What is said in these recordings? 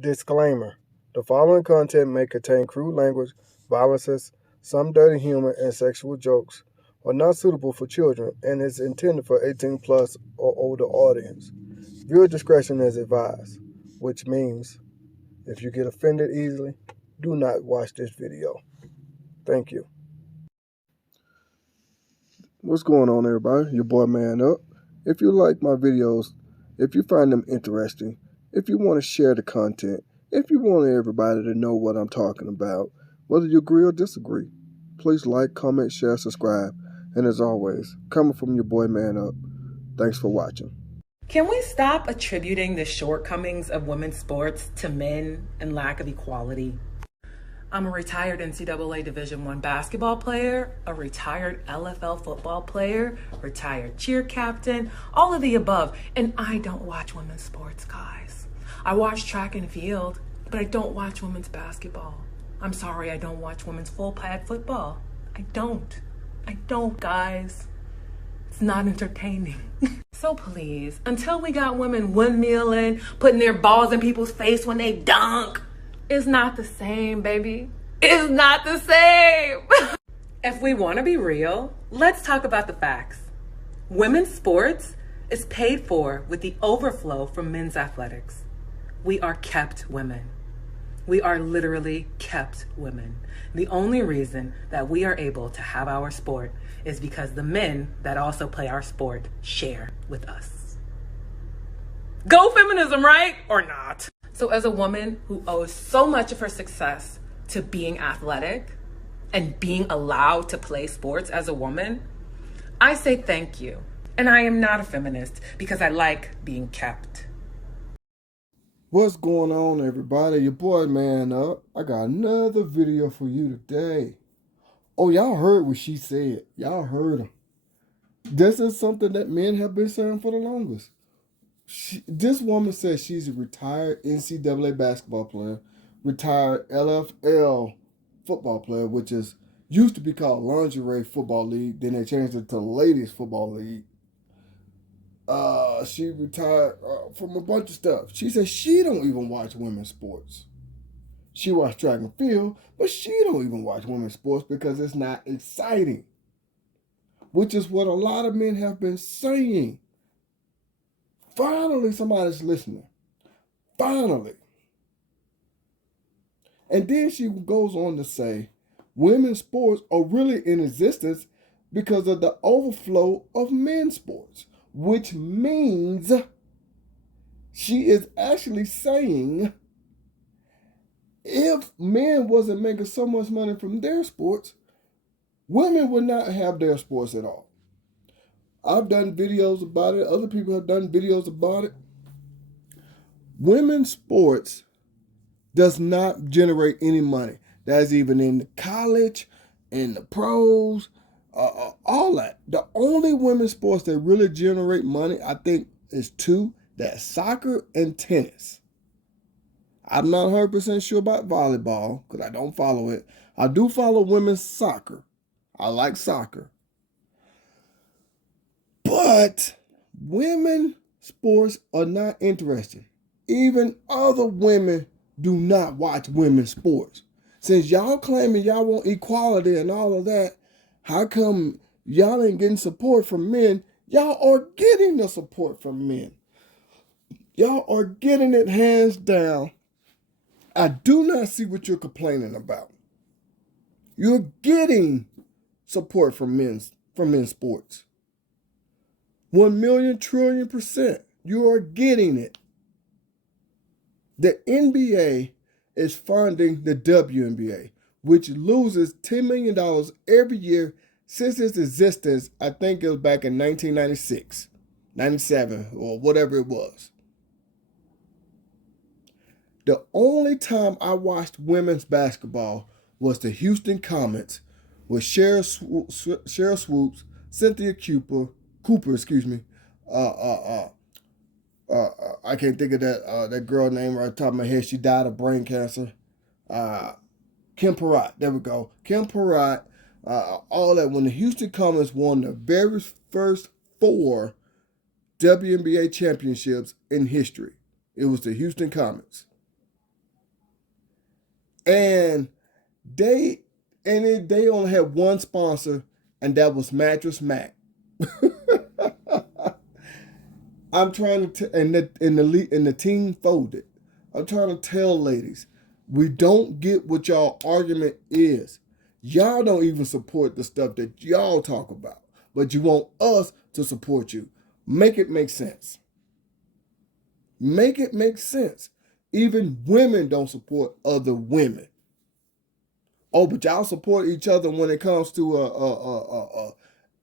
Disclaimer: the following content may contain crude language, violences, some dirty humor, and sexual jokes, are not suitable for children and is intended for 18 plus or older audience. Viewer discretion is advised, which means if you get offended easily, do not watch this video. Thank you. What's going on, everybody? Your boy Man Up. If you like my videos, if you find them interesting, if you want to share the content, if you want everybody to know what I'm talking about, whether you agree or disagree, please like, comment, share, subscribe. And as always, coming from your boy Man Up, thanks for watching. Can we stop attributing the shortcomings of women's sports to men and lack of equality? I'm a retired NCAA Division I basketball player, a retired LFL football player, retired cheer captain, all of the above. And I don't watch women's sports, guys. I watch track and field, but I don't watch women's basketball. I'm sorry, I don't watch women's full pad football. I don't, guys. It's not entertaining. So please, until we got women windmilling, putting their balls in people's face when they dunk, it's not the same, baby. It's not the same. If we want to be real, let's talk about the facts. Women's sports is paid for with the overflow from men's athletics. We are kept women. We are literally kept women. The only reason that we are able to have our sport is because the men that also play our sport share with us. Go feminism, right? Or not? So as a woman who owes so much of her success to being athletic and being allowed to play sports as a woman, I say thank you. And I am not a feminist because I like being kept. What's going on, everybody? Your boy Man Up. I got another video for you today. Oh, y'all heard what she said. Y'all heard her. This is something that men have been saying for the longest. This woman says she's a retired NCAA basketball player, retired LFL football player, which is used to be called Lingerie Football League. Then they changed it to Ladies Football League. She retired from a bunch of stuff. She says she don't even watch women's sports. She watches track and field, but she don't even watch women's sports because it's not exciting. Which is what a lot of men have been saying. Finally, somebody's listening. Finally. And then she goes on to say, women's sports are really in existence because of the overflow of men's sports, which means she is actually saying if men wasn't making so much money from their sports, women would not have their sports at all. I've done videos about it. Other people have done videos about it. Women's sports does not generate any money. That's even in the college, in the pros, all that. The only women's sports that really generate money, I think, is two. That's soccer and tennis. I'm not 100% sure about volleyball because I don't follow it. I do follow women's soccer. I like soccer. But women sports are not interesting. Even other women do not watch women's sports. Since y'all claiming y'all want equality and all of that, how come y'all ain't getting support from men? Y'all are getting the support from men. Y'all are getting it hands down. I do not see what you're complaining about. You're getting support from men's sports. 1,000,000,000,000,000%. You are getting it. The NBA is funding the WNBA, which loses $10 million every year since its existence. I think it was back in 1996, 97, or whatever it was. The only time I watched women's basketball was the Houston Comets with Cheryl Swoops, Cynthia Cooper, I can't think of that girl name right off the top of my head. She died of brain cancer. Kim Perrott. There we go. Kim Perrott. All that. When the Houston Comets won the very first 4 WNBA championships in history, it was the Houston Comets. And they only had one sponsor, and that was Mattress Mac. I'm trying to and the team folded. I'm trying to tell ladies, we don't get what y'all argument is. Y'all don't even support the stuff that y'all talk about, but you want us to support you. Make it make sense. Make it make sense. Even women don't support other women. Oh, but y'all support each other when it comes to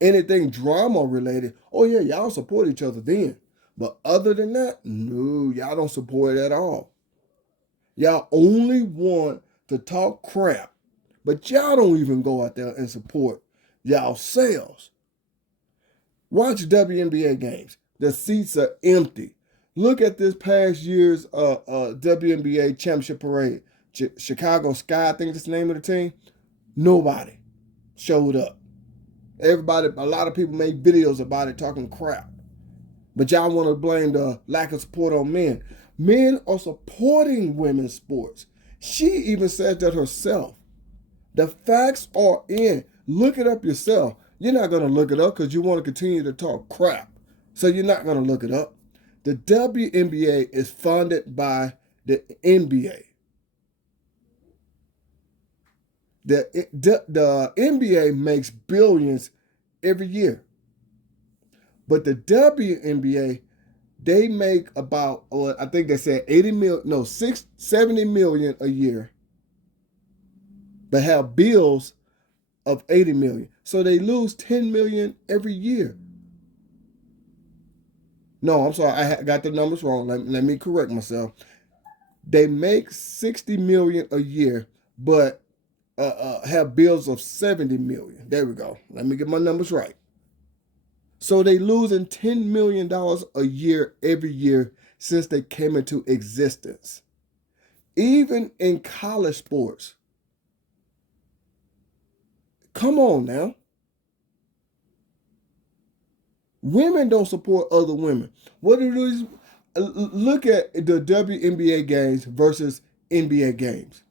anything drama related. Oh yeah, y'all support each other then. But other than that, no, y'all don't support it at all. Y'all only want to talk crap, but y'all don't even go out there and support y'all selves. Watch WNBA games. The seats are empty. Look at this past year's WNBA championship parade. Chicago Sky, I think that's the name of the team. Nobody showed up. Everybody, a lot of people made videos about it talking crap. But y'all want to blame the lack of support on men. Men are supporting women's sports. She even said that herself. The facts are in. Look it up yourself. You're not going to look it up because you want to continue to talk crap. So you're not going to look it up. The WNBA is funded by the NBA. The NBA makes billions every year. But the WNBA, they make about, I think they said 70 million a year, but have bills of 80 million. So they lose 10 million every year. No, I'm sorry, I got the numbers wrong. Let me correct myself. They make 60 million a year, but have bills of 70 million. There we go. Let me get my numbers right. So they losing $10 million a year every year since they came into existence. Even in college sports. Come on now. Women don't support other women. What do these? Look at the WNBA games versus NBA games.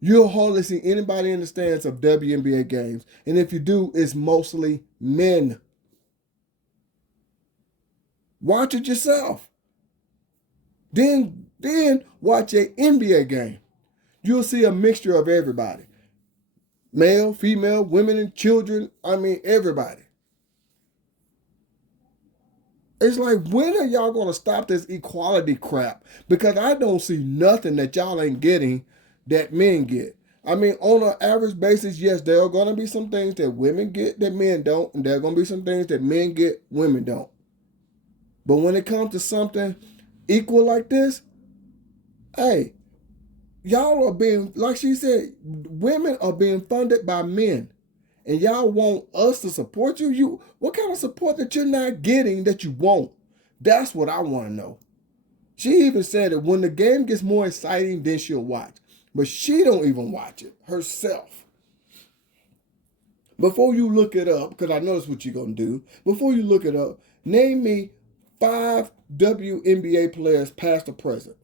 You'll hardly see anybody in the stands of WNBA games. And if you do, it's mostly men. Watch it yourself. Then watch an NBA game. You'll see a mixture of everybody. Male, female, women and children. I mean, everybody. It's like, when are y'all going to stop this equality crap? Because I don't see nothing that y'all ain't getting that men get. I mean, on an average basis, yes, there are going to be some things that women get that men don't. And there are going to be some things that men get, women don't. But when it comes to something equal like this, hey, y'all are being, like she said, women are being funded by men. And y'all want us to support you? What kind of support that you're not getting that you want? That's what I want to know. She even said that when the game gets more exciting, then she'll watch. But she don't even watch it herself. Before you look it up, because I know that's what you're going to do, before you look it up, name me 5 WNBA players past or present.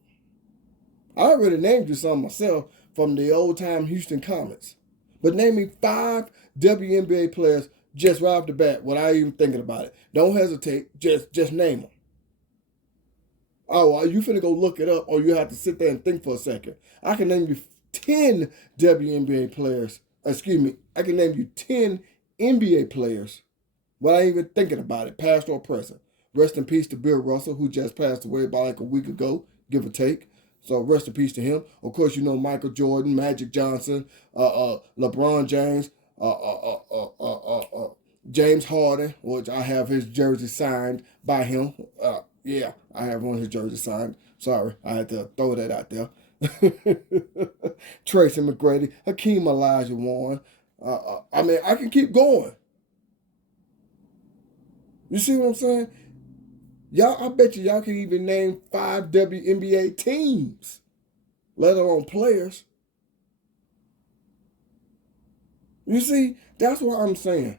I already named you some myself from the old time Houston Comets. But name me 5 WNBA players just right off the bat without even thinking about it. Don't hesitate. Just name them. Oh, are you finna go look it up, or you have to sit there and think for a second? I can name you 10 WNBA players. Excuse me. I can name you 10 NBA players without even thinking about it, past or present. Rest in peace to Bill Russell, who just passed away about like a week ago, give or take. So rest in peace to him. Of course, you know Michael Jordan, Magic Johnson, LeBron James, James Harden, which I have his jersey signed by him. Yeah, I have one of his jerseys signed. Sorry, I had to throw that out there. Tracy McGrady, Hakeem Olajuwon. I mean, I can keep going. You see what I'm saying? Y'all, I bet y'all can even name 5 WNBA teams, let alone players. You see, that's what I'm saying.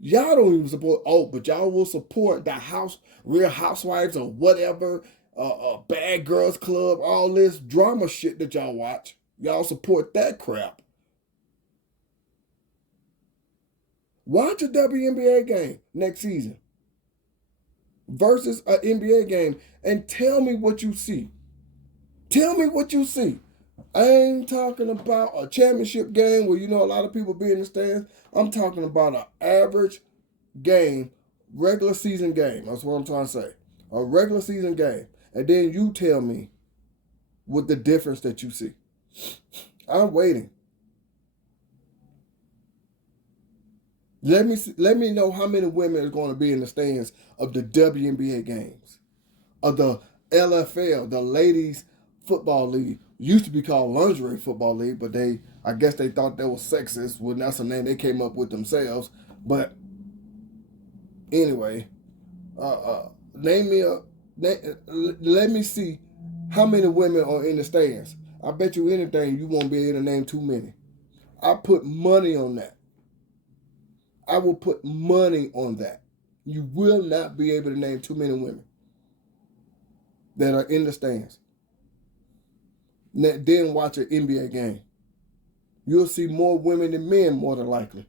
Y'all don't even support, but y'all will support the Real Housewives or whatever, Bad Girls Club, all this drama shit that y'all watch. Y'all support that crap. Watch a WNBA game next season versus an NBA game and tell me what you see. Tell me what you see. I ain't talking about a championship game where a lot of people be in the stands. I'm talking about an average game, regular season game. That's what I'm trying to say. A regular season game. And then you tell me what the difference that you see. I'm waiting. Let me know how many women are going to be in the stands of the WNBA games, of the LFL, the Ladies Football League. Used to be called Lingerie Football League, but I guess they thought that was sexist. Well, that's a name they came up with themselves. But anyway, let me see how many women are in the stands. I bet you anything you won't be able to name too many. I put money on that. I will put money on that. You will not be able to name too many women that are in the stands. Then watch an NBA game. You'll see more women than men, more than likely.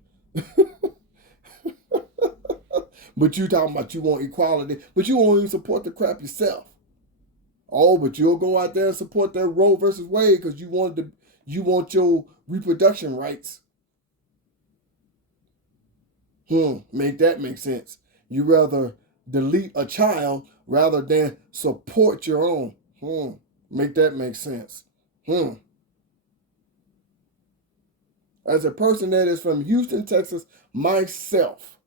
But you talking about you want equality, but you won't even support the crap yourself. Oh, but you'll go out there and support that Roe versus Wade because you want your reproduction rights. Make that make sense. You rather delete a child rather than support your own. Make that make sense. As a person that is from Houston, Texas, myself,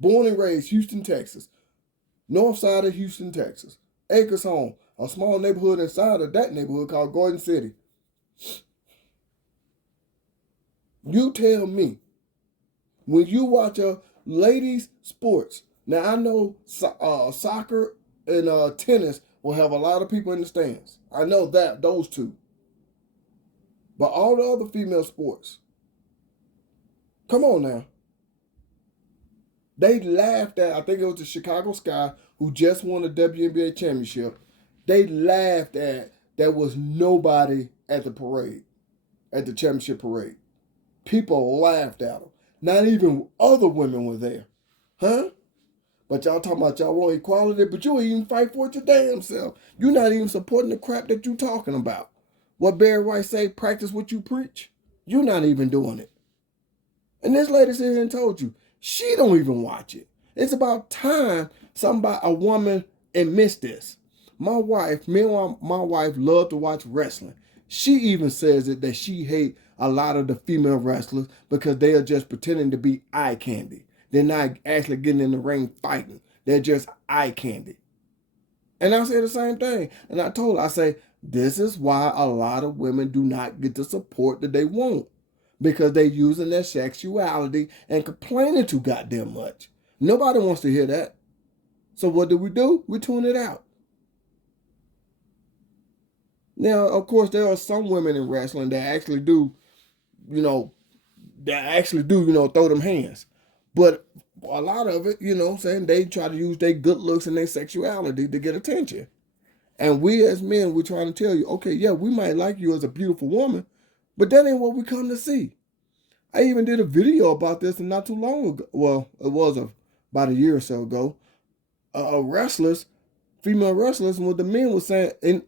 born and raised Houston, Texas, north side of Houston, Texas, Acres Home, a small neighborhood inside of that neighborhood called Garden City. You tell me, when you watch a ladies' sports, now I know soccer and tennis will have a lot of people in the stands. I know that, those two. But all the other female sports, come on now. They laughed at, I think it was the Chicago Sky, who just won the WNBA championship. They laughed at there was nobody at the parade, at the championship parade. People laughed at them. Not even other women were there. Huh? But y'all talking about y'all want equality, but you ain't even fight for it your damn self. You're not even supporting the crap that you talking about. What Barry White say, practice what you preach. You're not even doing it. And this lady said and told you, she don't even watch it. It's about time a woman admits this. Me and my wife love to watch wrestling. She even says it that she hate a lot of the female wrestlers because they are just pretending to be eye candy. They're not actually getting in the ring fighting. They're just eye candy. And I say the same thing. And I told her, I say, this is why a lot of women do not get the support that they want. Because they're using their sexuality and complaining too goddamn much. Nobody wants to hear that. So what do? We tune it out. Now, of course, there are some women in wrestling that actually do, throw them hands. But a lot of it, they try to use their good looks and their sexuality to get attention. And we as men, we're trying to tell you, okay, yeah, we might like you as a beautiful woman, but that ain't what we come to see. I even did a video about this and not too long ago. Well, it was about a year or so ago. Wrestlers, female wrestlers, and what the men were saying, and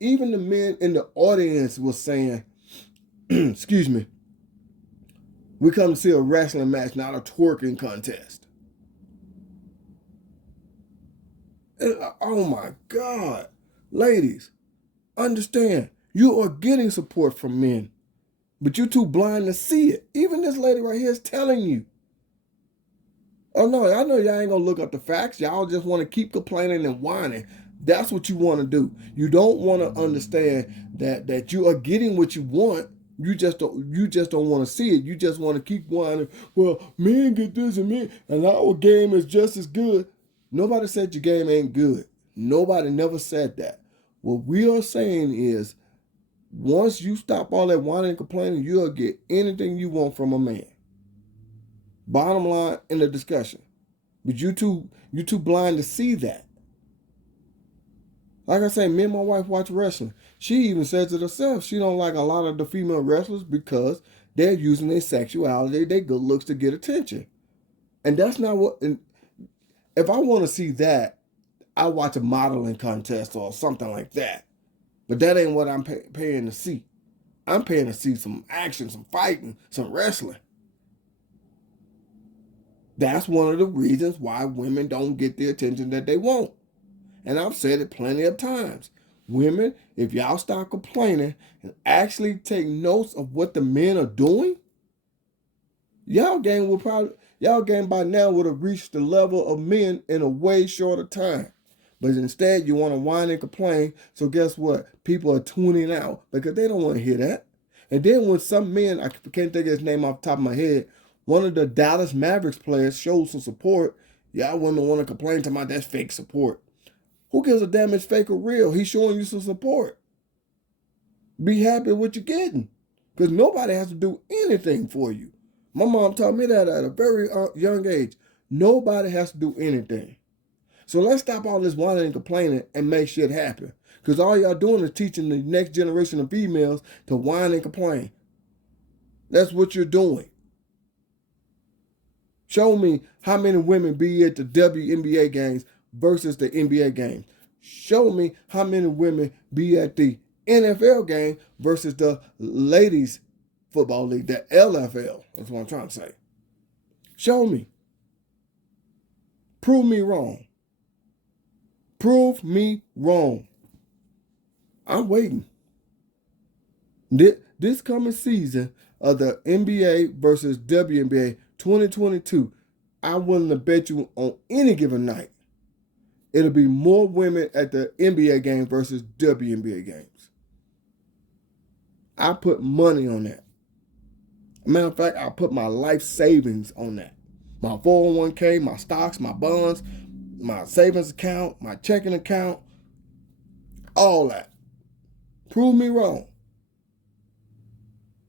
even the men in the audience was saying, excuse me, we come to see a wrestling match, not a twerking contest. And, oh my God. Ladies, understand, you are getting support from men, but you're too blind to see it. Even this lady right here is telling you. Oh no, I know y'all ain't gonna look up the facts. Y'all just want to keep complaining and whining. That's what you want to do. You don't want to understand that you are getting what you want. You just don't want to see it. You just want to keep whining. Well, men get this and our game is just as good. Nobody said your game ain't good. Nobody never said that. What we are saying is, once you stop all that whining and complaining, you'll get anything you want from a man. Bottom line in the discussion. But you too blind to see that. Like I say, me and my wife watch wrestling. She even says it herself. She don't like a lot of the female wrestlers because they're using their sexuality, their good looks to get attention. And that's not what. And if I want to see that, I watch a modeling contest or something like that. But that ain't what I'm paying to see. I'm paying to see some action, some fighting, some wrestling. That's one of the reasons why women don't get the attention that they want. And I've said it plenty of times. Women, if y'all stop complaining and actually take notes of what the men are doing, y'all game by now would have reached the level of men in a way shorter time. But instead, you want to whine and complain. So guess what? People are tuning out because they don't want to hear that. And then when some men, I can't think of his name off the top of my head, one of the Dallas Mavericks players shows some support. Y'all women want to complain to my that's fake support. Who gives a damn it's fake or real? He's showing you some support. Be happy with what you're getting. Because nobody has to do anything for you. My mom taught me that at a very young age. Nobody has to do anything. So let's stop all this whining and complaining and make shit happen. Because all y'all doing is teaching the next generation of females to whine and complain. That's what you're doing. Show me how many women be at the WNBA games versus the NBA games. Show me how many women be at the NFL game versus the ladies football league, the LFL. That's what I'm trying to say. Show me. Prove me wrong. Prove me wrong. I'm waiting. This coming season of the NBA versus WNBA 2022, I'm willing to bet you on any given night, it'll be more women at the NBA game versus WNBA games. I put money on that. Matter of fact, I put my life savings on that. My 401k, my stocks, my bonds, my savings account, my checking account, all that. Prove me wrong.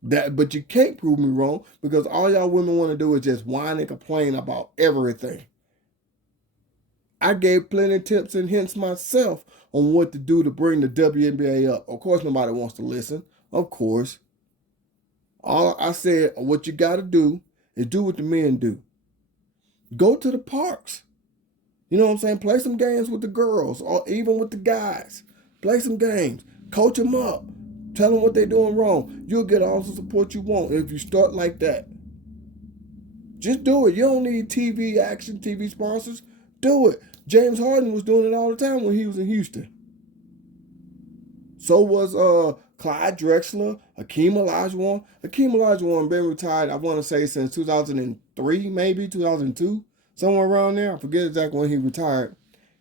But you can't prove me wrong because all y'all women want to do is just whine and complain about everything. I gave plenty of tips and hints myself on what to do to bring the WNBA up. Of course, nobody wants to listen. Of course. All I said, what you got to do is do what the men do. Go to the parks. You know what I'm saying? Play some games with the girls or even with the guys. Play some games. Coach them up. Tell them what they're doing wrong. You'll get all the support you want if you start like that. Just do it. You don't need TV action, TV sponsors. Do it. James Harden was doing it all the time when he was in Houston. So was Clyde Drexler, Hakeem Olajuwon. Hakeem Olajuwon been retired, I want to say, since 2003, maybe 2002, somewhere around there. I forget exactly when he retired.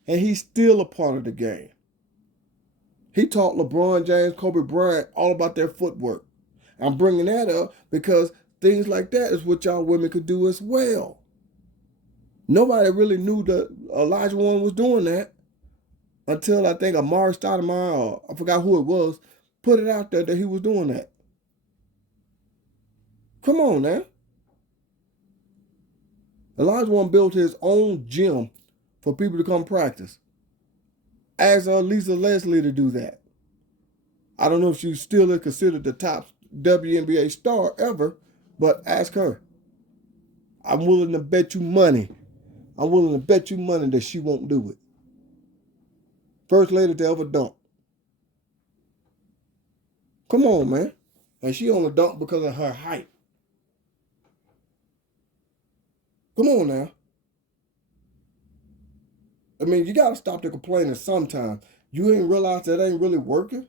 And he's still a part of the game. He taught LeBron James, Kobe Bryant all about their footwork. I'm bringing that up because things like that is what y'all women could do as well. Nobody really knew that Olajuwon was doing that until I think Amari Stoudemire, or I forgot who it was, put it out there that he was doing that. Come on now. Olajuwon built his own gym for people to come practice. Ask Lisa Leslie to do that. I don't know if she's still considered the top WNBA star ever, but ask her. I'm willing to bet you money. I'm willing to bet you money that she won't do it. First lady to ever dunk. Come on, man. And she only dunked because of her height. Come on now. I mean, you got to stop the complaining sometime. You ain't realize that ain't really working?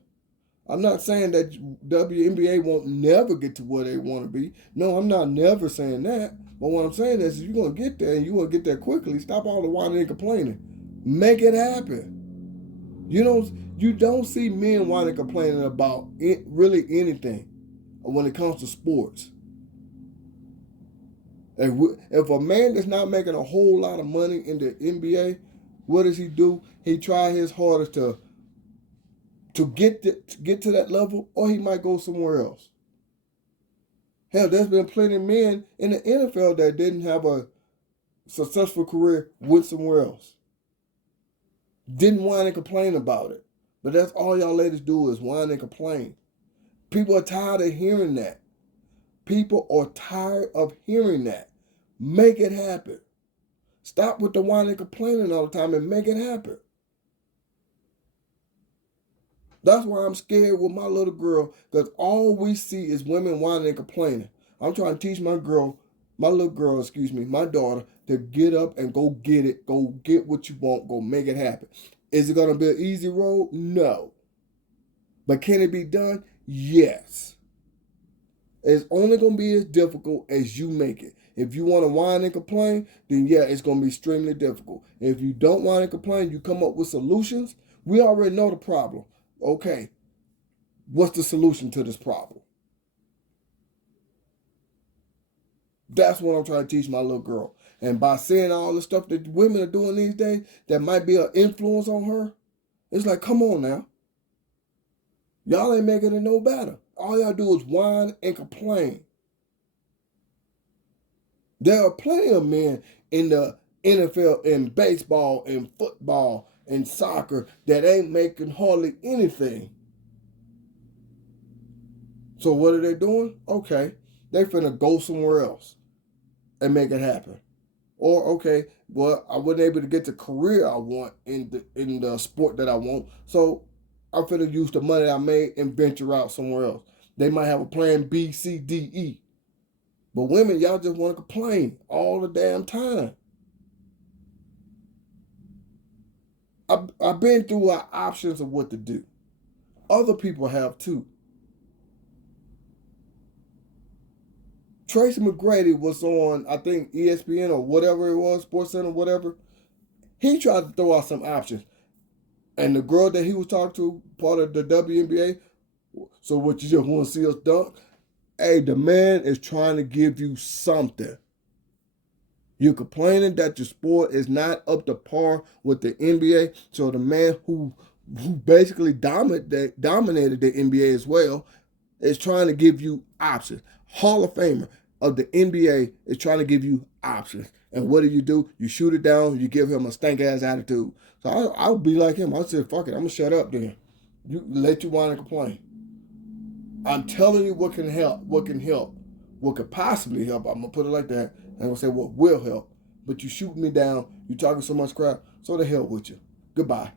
I'm not saying that WNBA won't never get to where they want to be. No, I'm not never saying that. But what I'm saying is, you're going to get there and you want to get there quickly. Stop all the whining and complaining. Make it happen. You don't see men whining and complaining about really anything when it comes to sports. If a man is not making a whole lot of money in the NBA, what does he do? He try his hardest to get to that level, or he might go somewhere else. Hell, there's been plenty of men in the NFL that didn't have a successful career, went somewhere else. Didn't whine and complain about it. But that's all y'all ladies do is whine and complain. People are tired of hearing that. People are tired of hearing that. Make it happen. Stop with the whining and complaining all the time and make it happen. That's why I'm scared with my little girl, because all we see is women whining and complaining. I'm trying to teach my little girl, my daughter, to get up and go get it. Go get what you want. Go make it happen. Is it going to be an easy road? No. But can it be done? Yes. It's only going to be as difficult as you make it. If you want to whine and complain, then yeah, it's going to be extremely difficult. If you don't whine and complain, you come up with solutions. We already know the problem. Okay, what's the solution to this problem? That's what I'm trying to teach my little girl. And by saying all the stuff that women are doing these days that might be an influence on her, it's like, come on now. Y'all ain't making it no better. All y'all do is whine and complain. There are plenty of men in the NFL and baseball and football and soccer that ain't making hardly anything. So what are they doing? Okay, they finna go somewhere else and make it happen. Or okay, well, I wasn't able to get the career I want in the sport that I want, so I'm finna use the money I made and venture out somewhere else. They might have a plan B, C, D, E. But women, y'all just want to complain all the damn time. I've been through our options of what to do. Other people have too. Tracy McGrady was on, I think, ESPN or whatever it was, Sports Center, whatever. He tried to throw out some options. And the girl that he was talking to, part of the WNBA, so what, you just want to see us dunk? Hey, the man is trying to give you something. You're complaining that your sport is not up to par with the NBA. So the man who basically dominated the NBA as well is trying to give you options. Hall of Famer of the NBA is trying to give you options. And what do? You shoot it down, you give him a stank-ass attitude. So I would be like him. I said, fuck it, I'm going to shut up then. You let you whine and complain. I'm telling you what can help, what could possibly help. I'm going to put it like that. I'm going to say what will help. But you shooting me down, you talking so much crap, so the hell with you. Goodbye.